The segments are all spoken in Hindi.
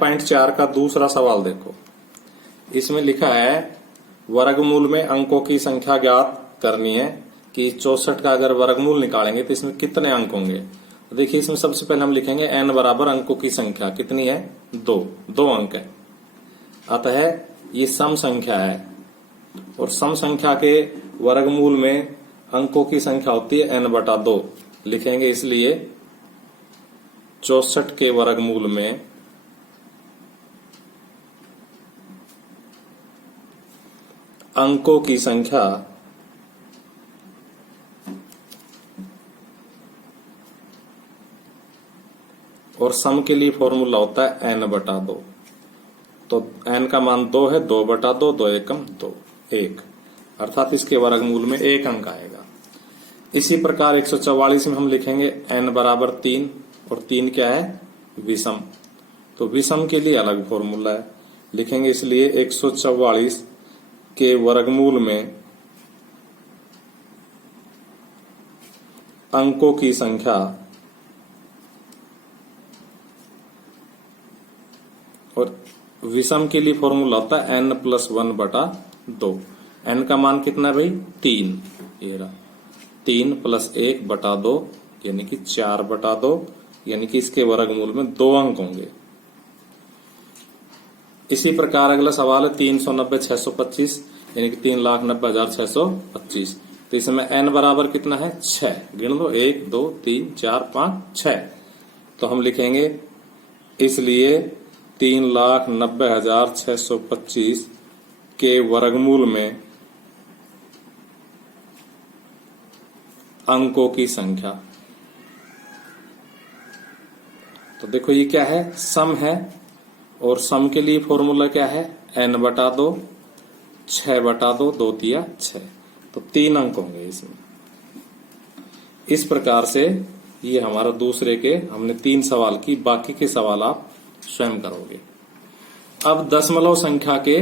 6.4 का दूसरा सवाल देखो। इसमें लिखा है वर्गमूल में अंकों की संख्या ज्ञात करनी है कि 64 का अगर वर्गमूल निकालेंगे तो इसमें कितने अंक होंगे। तो देखिए इसमें सबसे पहले हम लिखेंगे n बराबर अंकों की संख्या कितनी है, 2 अंक है। अतः ये सम संख्या है और सम संख्या के वर्गमूल में अंकों की संख्या होती है n/2 लिखेंगे। इसलिए 64 के वर्गमूल में अंकों की संख्या और सम के लिए फॉर्मूला होता है n/2। तो n का मान 2 है, 2/2, 2 एकम 2, 1, अर्थात इसके वर्गमूल में 1 अंक आएगा। इसी प्रकार 144 में हम लिखेंगे n बराबर 3 और 3 क्या है, विषम। तो विषम के लिए अलग फॉर्मूला है, लिखेंगे इसलिए 144 के वर्गमूल में अंकों की संख्या और विषम के लिए फॉर्मूला होता है n+1/2। n का मान कितना है भाई, 3, ये रहा 3 + 1/2 यानी कि 4/2, यानी कि इसके वर्गमूल में 2 अंक होंगे। इसी प्रकार अगला सवाल है 390/625 यानी कि 3,90,625। तो इसमें n बराबर कितना है, 6, गिन लो 1 2 3 4 5 6। तो हम लिखेंगे इसलिए 3,90,625 के वर्गमूल में अंकों की संख्या। तो देखो ये क्या है, सम है और सम के लिए फॉर्मूला क्या है, n/2, 6/2, 2 तिया 6। तो 3 अंक होंगे इसमें। इस प्रकार से ये हमारा दूसरे के हमने 3 सवाल की, बाकी के सवाल आप स्वयं करोगे। अब दशमलव संख्या के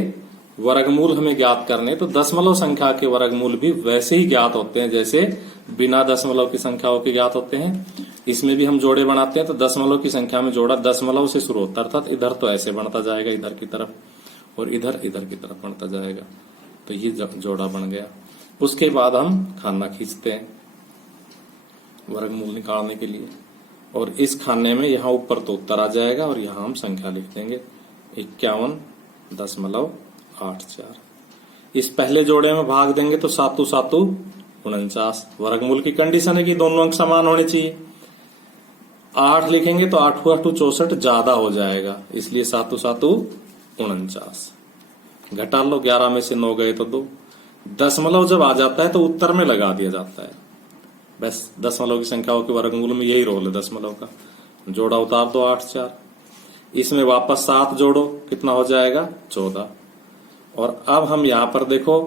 वर्गमूल हमें ज्ञात करने, तो दशमलव संख्या के वर्गमूल भी वैसे ही ज्ञात होते हैं जैसे बिना दशमलव की संख्याओं के ज्ञात होते हैं। इसमें भी हम जोड़े बनाते हैं, तो दशमलव की संख्या में जोड़ा दशमलव से शुरू होता है, अर्थात इधर तो ऐसे बढ़ता जाएगा इधर की तरफ और इधर इधर की तरफ बढ़ता जाएगा। तो ये जोड़ा बन गया। उसके बाद हम खाना खींचते हैं वर्गमूल निकालने के लिए, और इस खाने में यहाँ ऊपर तो उत्तर आ जाएगा और यहाँ हम संख्या लिख देंगे 51.84। इस पहले जोड़े में भाग देंगे तो 7 7 49। वर्गमूल की कंडीशन है कि दोनों अंक समान होने चाहिए। 8 लिखेंगे तो 8 8 64 ज्यादा हो जाएगा, इसलिए 7 7 49। घटा लो, 11 में से 9 गए तो 2। दशमलव जब आ जाता है तो उत्तर में लगा दिया जाता है। बस दशमलव की संख्याओं के वर्गमूल में यही रोल है दशमलव का। जोड़ा उतार दो 8 4, इसमें वापस 7 जोड़ो, कितना हो जाएगा 14। और अब हम यहां पर देखो,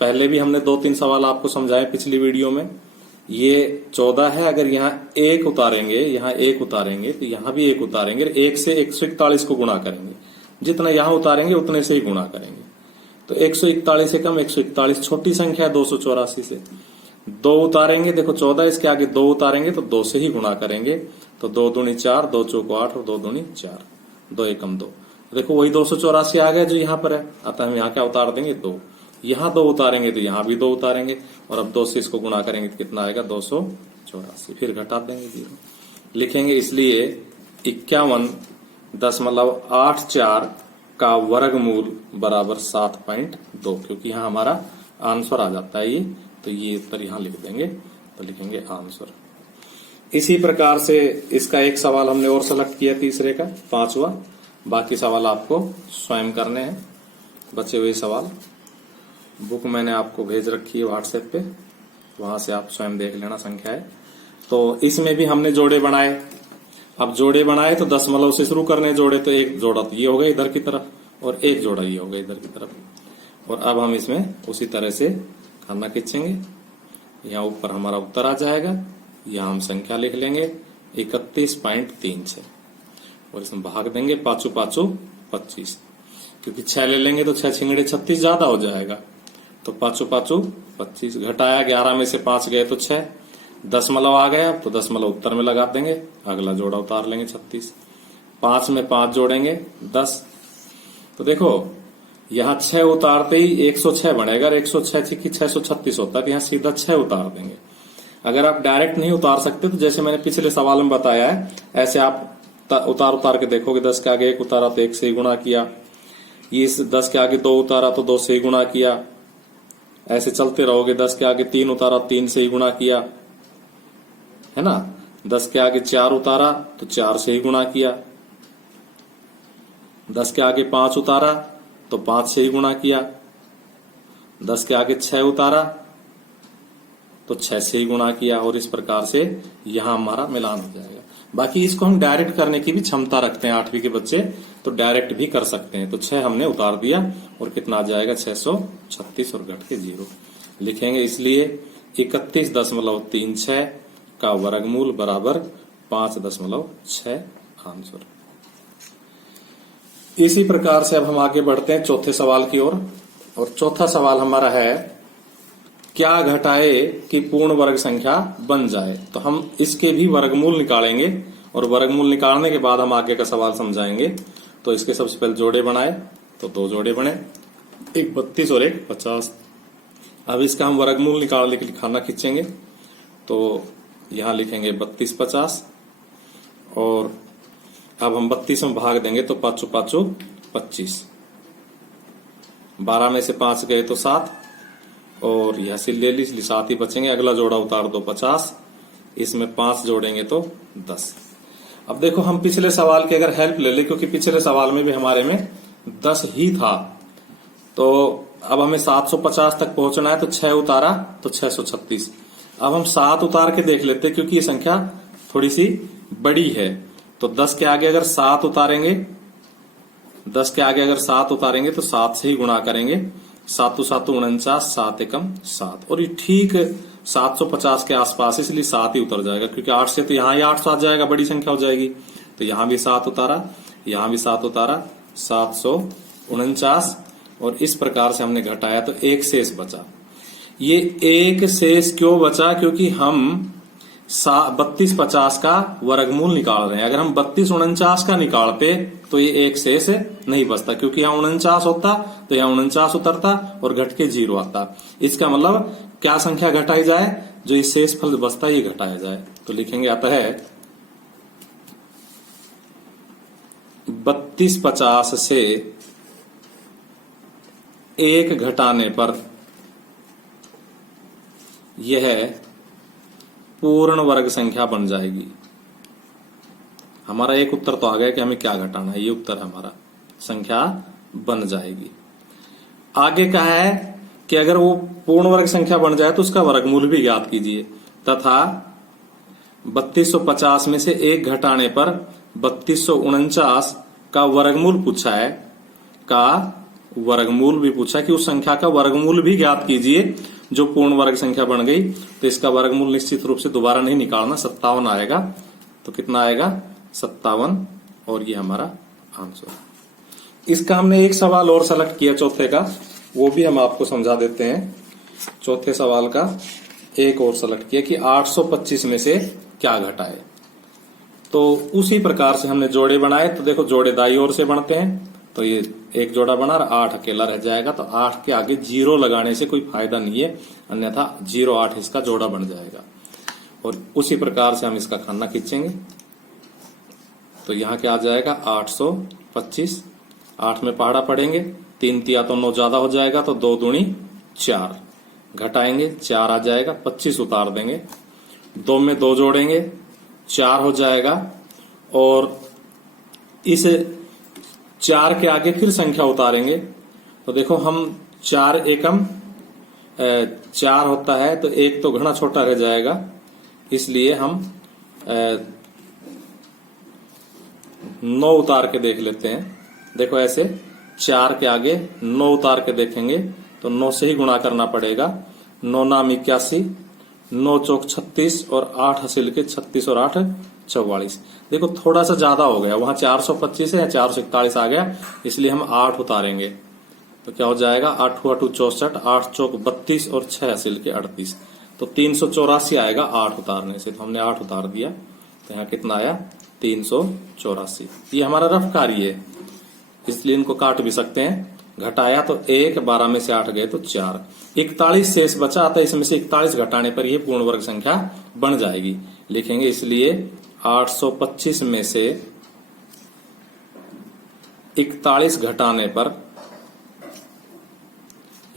पहले भी हमने 2-3 सवाल आपको समझाए पिछली वीडियो में। ये 14 है, अगर यहाँ 1 उतारेंगे, यहाँ 1 उतारेंगे तो यहाँ भी 1 उतारेंगे, 1 से 141 को गुणा करेंगे, जितना यहाँ उतारेंगे उतने से ही गुणा करेंगे। तो 141 से कम 141 छोटी संख्या है 284 से। 2 उतारेंगे, देखो 14 इसके आगे 2 उतारेंगे तो 2 से ही गुणा करेंगे। तो 2 दूनी 4, 2 चौको 8 और 2 दूनी 4, 2 एकम 2। देखो वही 284 आ गया जो यहाँ पर है, अतः हम यहाँ क्या उतार देंगे 2। यहाँ 2 उतारेंगे तो यहाँ भी 2 उतारेंगे, और अब 2 से इसको गुणा करेंगे तो कितना आएगा 284। फिर घटा देंगे 0, लिखेंगे इसलिए 51.84 का वर्गमूल बराबर 7.2, क्योंकि यहाँ हमारा आंसर आ जाता है ये, तो ये उत्तर यहाँ लिख देंगे, तो लिखेंगे आंसर। इसी प्रकार से इसका एक सवाल हमने और सेलेक्ट किया, तीसरे का 5वां। बाकी सवाल आपको स्वयं करने हैं। बचे हुए सवाल बुक मैंने आपको भेज रखी है व्हाट्सएप पे, वहां से आप स्वयं देख लेना संख्या है। तो इसमें भी हमने जोड़े बनाए। अब जोड़े बनाए तो दशमलव से शुरू करने जोड़े, तो एक जोड़ा तो ये हो गया इधर की तरफ और एक जोड़ा ये हो गया इधर की तरफ। और अब हम इसमें उसी तरह से खाना खींचेंगे, यहाँ ऊपर हमारा उत्तर आ जाएगा, यहाँ हम संख्या लिख लेंगे 31.36 और इसमें भाग देंगे 5 5 25, क्योंकि 6 ले लेंगे तो 6 छिंगड़े 36 ज्यादा हो जाएगा। तो 5 5 25 घटाया, 11 में से 5 गए तो 6, दशमलव आ गया तो दशमलव उत्तर में लगा देंगे, अगला जोड़ा उतार लेंगे 36। 5 में 5 जोड़ेंगे 10। तो देखो यहाँ 6 उतारते ही 106 बनेगा, और 106 की 636 होता है, तो यहाँ सीधा 6 उतार देंगे। अगर आप डायरेक्ट नहीं उतार सकते तो जैसे मैंने पिछले सवाल में बताया है, ऐसे आप उतार के देखोगे। 10 के आगे 1 उतारा तो 1 से ही गुणा किया, इस 10 के आगे 2 उतारा तो 2 से ही गुणा किया, ऐसे चलते रहोगे। 10 के आगे 3 उतारा 3 से ही गुणा किया, है ना। 10 के आगे 4 उतारा तो 4 से ही गुणा किया, 10 के आगे 5 उतारा तो 5 से ही गुणा किया, 10 के आगे 6 उतारा तो 6 से ही गुणा किया, और इस प्रकार से यहां हमारा मिलान हो जाएगा। बाकी इसको हम डायरेक्ट करने की भी क्षमता रखते हैं 8वीं के बच्चे, तो डायरेक्ट भी कर सकते हैं। तो 6 हमने उतार दिया, और कितना आ जाएगा 636, और घट के 0 लिखेंगे। इसलिए 31.36 का वर्गमूल बराबर 5.6 आंसर। इसी प्रकार से अब हम आगे बढ़ते हैं चौथे सवाल की ओर। और चौथा सवाल हमारा है, क्या घटाए कि पूर्ण वर्ग संख्या बन जाए। तो हम इसके भी वर्गमूल निकालेंगे, और वर्गमूल निकालने के बाद हम आगे का सवाल समझाएंगे। तो इसके सबसे पहले जोड़े बनाए, तो 2 जोड़े बने, एक 32 और एक 50। अब इसका हम वर्गमूल निकालने के लिए खाना खींचेंगे, तो यहां लिखेंगे 32 50, और अब हम 32 में भाग देंगे तो 5 5 25, 12 में से 5 गए तो 7, और यह से ले ली, इसलिए 7 ही बचेंगे। अगला जोड़ा उतार दो 50, इसमें 5 जोड़ेंगे तो 10। अब देखो हम पिछले सवाल की अगर हेल्प ले ले, क्योंकि पिछले सवाल में भी हमारे में 10 ही था, तो अब हमें 750 तक पहुंचना है, तो 6 उतारा तो 636। अब हम 7 उतार के देख लेते, क्योंकि ये संख्या थोड़ी सी बड़ी है। तो 10 के आगे अगर 7 उतारेंगे, 10 के आगे अगर 7 उतारेंगे तो 7 से ही गुणा करेंगे। 7 7 49, 7 एकम 7, और ये ठीक 750 के आसपास, इसलिए 7 ही उतर जाएगा, क्योंकि 8 से तो यहाँ ही 800 आ जाएगा, बड़ी संख्या हो जाएगी। तो यहां भी 7 उतारा, यहां भी 7 उतारा, 749, और इस प्रकार से हमने घटाया तो एक शेष बचा। ये एक शेष क्यों बचा? क्योंकि हम 32 50 का वर्गमूल निकाल रहे हैं। अगर हम 32 49 का निकालते तो ये एक शेष नहीं बचता, क्योंकि यहाँ 49 होता तो यहाँ 49 उतरता और घट के 0 आता। इसका मतलब क्या संख्या घटाई जाए? जो ये शेष फल बचता है ये घटाया जाए। तो लिखेंगे आता है 32 50 से 1 घटाने पर यह पूर्ण वर्ग संख्या बन जाएगी। हमारा एक उत्तर तो आ गया कि हमें क्या घटाना है, ये उत्तर हमारा संख्या बन जाएगी। आगे का है कि अगर वो पूर्ण वर्ग संख्या बन जाए तो उसका वर्गमूल भी ज्ञात कीजिए, तथा 3250 में से 1 घटाने पर 3249 का वर्गमूल पूछा है, का वर्गमूल भी पूछा कि उस संख्या का वर्गमूल भी ज्ञात कीजिए जो पूर्ण वर्ग संख्या बन गई। तो इसका वर्गमूल निश्चित रूप से दोबारा नहीं निकालना, 57 आएगा। तो कितना आएगा? 57, और ये हमारा आंसर। इसका हमने एक सवाल और सेलेक्ट किया चौथे का, वो भी हम आपको समझा देते हैं। चौथे सवाल का एक और सेलेक्ट किया कि 825 में से क्या घटाए। तो उसी प्रकार से हमने जोड़े बनाए। तो देखो जोड़े दाई ओर से बनते हैं, तो ये एक जोड़ा बना और 8 अकेला रह जाएगा। तो 8 के आगे 0 लगाने से कोई फायदा नहीं है, अन्यथा 0 8 इसका जोड़ा बन जाएगा। और उसी प्रकार से हम इसका खाना खींचेंगे, तो यहाँ क्या आ जाएगा? 825। 8 में पहाड़ा पड़ेंगे, 3 तिया तो 9 ज्यादा हो जाएगा, तो 2 दूनी 4 घटाएंगे, 4 आ जाएगा। 25 उतार देंगे, 2 में 2 जोड़ेंगे, 4 हो जाएगा। और इस 4 के आगे फिर संख्या उतारेंगे, तो देखो हम 4 एकम 4 होता है, तो 1 तो घना छोटा रह जाएगा, इसलिए हम 9 उतार के देख लेते हैं। देखो ऐसे 4 के आगे 9 उतार के देखेंगे तो 9 से ही गुणा करना पड़ेगा। 9 नाम 81, 9 चौक 36, और 8 हासिल के 36 और 8 44। देखो थोड़ा सा ज्यादा हो गया, वहां 425 है, 441 आ गया, इसलिए हम 8 उतारेंगे। तो क्या हो जाएगा? 8 8 64, 8 चौक 32 और 6 हासिल के 38, तो 384 आएगा 8 उतारने से। तो हमने 8 उतार दिया, तो यहाँ कितना आया 384। ये हमारा रफ कार्य है, इसलिए इनको काट भी सकते हैं। घटाया तो 1, 12 में से 8 गए तो 4, 41 शेष बचा। आता इसमें से 41 घटाने पर ये पूर्ण वर्ग संख्या बन जाएगी। लिखेंगे इसलिए 825 में से 41 घटाने पर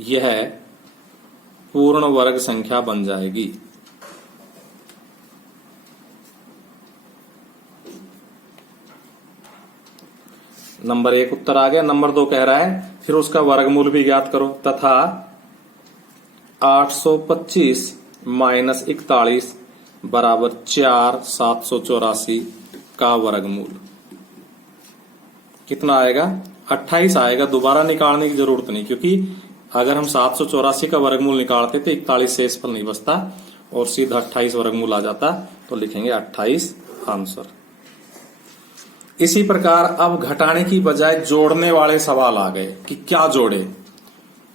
यह पूर्ण वर्ग संख्या बन जाएगी। नंबर 1 उत्तर आ गया। नंबर 2 कह रहा है फिर उसका वर्गमूल भी ज्ञात करो तथा 825 माइनस 41 बराबर 4 784 का वर्गमूल कितना आएगा 28 आएगा। दोबारा निकालने की जरूरत नहीं, क्योंकि अगर हम 784 का वर्गमूल निकालते तो 41 शेषफल नहीं बचता और सीधा 28 वर्गमूल आ जाता। तो लिखेंगे 28 आंसर। इसी प्रकार अब घटाने की बजाय जोड़ने वाले सवाल आ गए कि क्या जोड़े।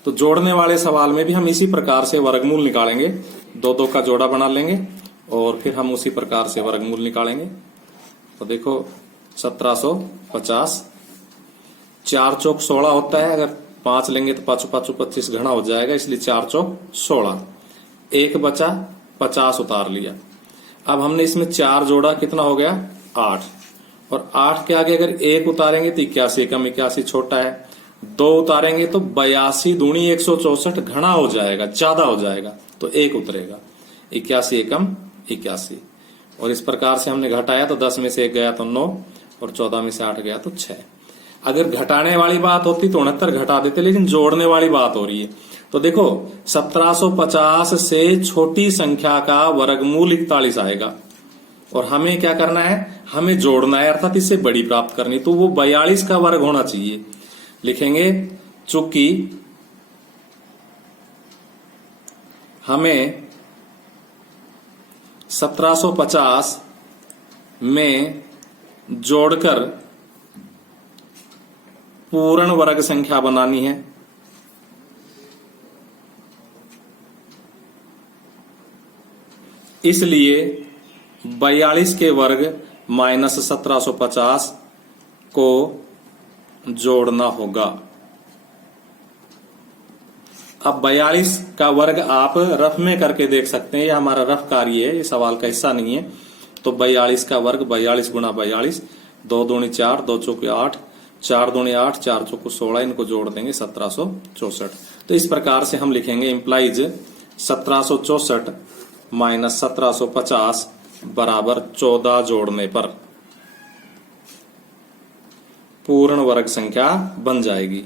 तो जोड़ने वाले सवाल में भी हम इसी प्रकार से वर्गमूल निकालेंगे, 2-2 का जोड़ा बना लेंगे और फिर हम उसी प्रकार से वर्गमूल निकालेंगे। तो देखो 1750, 4 चौक 16 होता है, अगर 5 लेंगे तो 5 5 25 घना हो जाएगा, इसलिए 4 चौक 16। 1 बचा, 50 उतार लिया। अब हमने इसमें 4 जोड़ा, कितना हो गया 8, और 8 के आगे अगर 1 उतारेंगे तो 81 कम 81 छोटा है, 2 उतारेंगे तो 82 दूनी 164 घना हो जाएगा, ज्यादा हो जाएगा, तो 1 उतरेगा। 81 एकम 81। और इस प्रकार से हमने घटाया तो 10 में से 1 गया तो 9 और 14 में से 8 गया तो 6। अगर घटाने वाली बात होती तो 69 घटा देते, लेकिन जोड़ने वाली बात हो रही है। तो देखो 1750 से छोटी संख्या का वर्गमूल 41 आएगा और हमें क्या करना है, हमें जोड़ना है, अर्थात इससे बड़ी प्राप्त करनी, तो वो 42 का वर्ग होना चाहिए। लिखेंगे चूंकि हमें 1750 में जोड़कर पूर्ण वर्ग संख्या बनानी है, इसलिए 42 के वर्ग माइनस 1750 को जोड़ना होगा। अब 42 का वर्ग आप रफ में करके देख सकते हैं, यह हमारा रफ कार्य है, ये सवाल का हिस्सा नहीं है। तो 42 का वर्ग 42 गुणा 42, 2 दूनी 4, 2 चौके 8, 4 दूनी 8, 4 चौके 16, इनको जोड़ देंगे 1764। तो इस प्रकार से हम लिखेंगे इंप्लाइज 1764 माइनस 1750 बराबर 14 जोड़ने पर पूर्ण वर्ग संख्या बन जाएगी।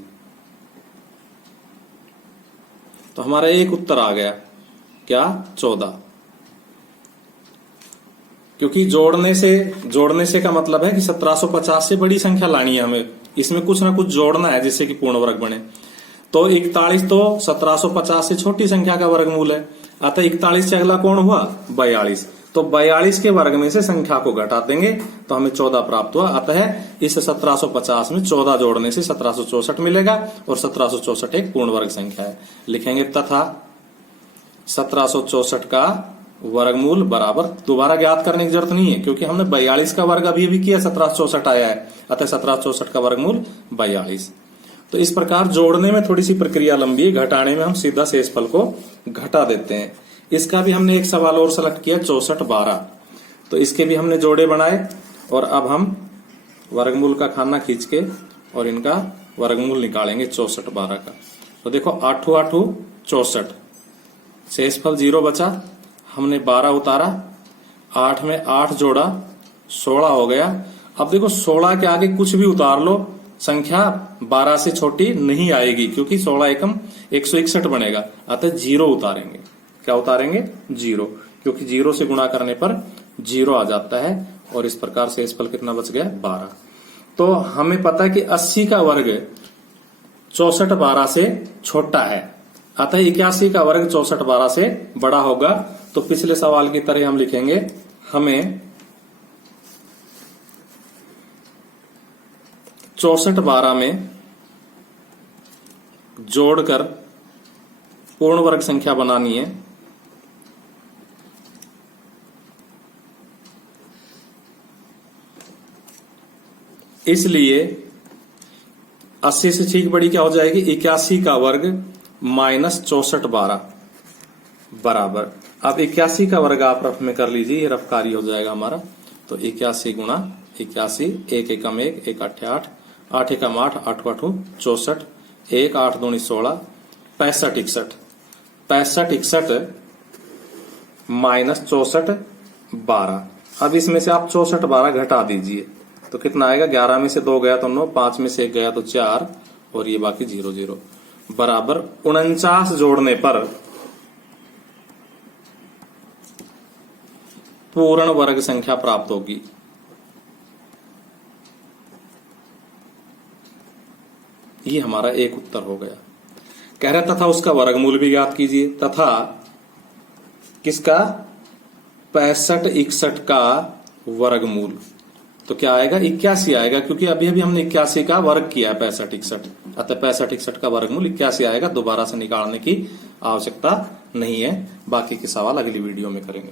तो हमारा एक उत्तर आ गया, क्या 14। क्योंकि जोड़ने से का मतलब है कि 1750 से बड़ी संख्या लानी है हमें, इसमें कुछ ना कुछ जोड़ना है जिससे कि पूर्ण वर्ग बने। तो 41 तो 1750 से छोटी संख्या का वर्गमूल है, अतः 41 से अगला कौन हुआ 42। तो 42 के वर्ग में से संख्या को घटा देंगे तो हमें 14 प्राप्त हुआ। अतः इस 1750 में 14 जोड़ने से 1764 मिलेगा और 1764 एक पूर्ण वर्ग संख्या है। लिखेंगे तथा 1764 का वर्गमूल बराबर, दोबारा ज्ञात करने की जरूरत नहीं है क्योंकि हमने 42 का वर्ग अभी किया, 1764 आया है, अतः 1764 का वर्गमूल 42। तो इस प्रकार जोड़ने में थोड़ी सी प्रक्रिया लंबी है, घटाने में हम सीधा शेषफल को घटा देते हैं। इसका भी हमने एक सवाल और सेलेक्ट किया 64 12, तो इसके भी हमने जोड़े बनाए और अब हम वर्गमूल का खाना खींच के और इनका वर्गमूल निकालेंगे 64 12 का। तो देखो 8 8 64, शेषफल 0 बचा, हमने 12 उतारा, 8 में 8 जोड़ा 16 हो गया। अब देखो 16 के आगे कुछ भी उतार लो, संख्या 12 से छोटी नहीं आएगी क्योंकि 16 एकम 161 बनेगा, अतः 0 उतारेंगे। क्या उतारेंगे 0, क्योंकि 0 से गुणा करने पर 0 आ जाता है और इस प्रकार से शेषफल कितना बच गया 12। तो हमें पता है कि 80 का वर्ग 64 12 से छोटा है, अतः 81 का वर्ग 64 12 से बड़ा होगा। तो पिछले सवाल की तरह हम लिखेंगे हमें 64 12 में जोड़कर पूर्ण वर्ग संख्या बनानी है, इसलिए 80 से ठीक बड़ी क्या हो जाएगी 81 का वर्ग माइनस 64/12 बराबर। अब 81 का वर्ग आप रफ में कर लीजिए, ये रफ कार्य हो जाएगा हमारा। तो 81 गुणा 81, 1 एकम 1, 1 8 8, 8 एकम 8, 8 8 64, 1 8 2 16, 65 61, 65 61 माइनस 64 12। अब इसमें से आप 64 12 घटा दीजिए तो कितना आएगा, 11 में से 2 गया तो 9, 5 में से 1 गया तो 4 और ये बाकी 0 0 बराबर 49 जोड़ने पर पूर्ण वर्ग संख्या प्राप्त होगी। ये हमारा एक उत्तर हो गया। कह रहे तथा उसका वर्गमूल भी ज्ञात कीजिए, तथा किसका 65 61 का वर्गमूल। तो क्या आएगा 81 आएगा, क्योंकि अभी अभी हमने 81 का वर्ग किया है 65 61, अतः 65 61 का वर्गमूल 81 आएगा। दोबारा से निकालने की आवश्यकता नहीं है। बाकी के सवाल अगली वीडियो में करेंगे।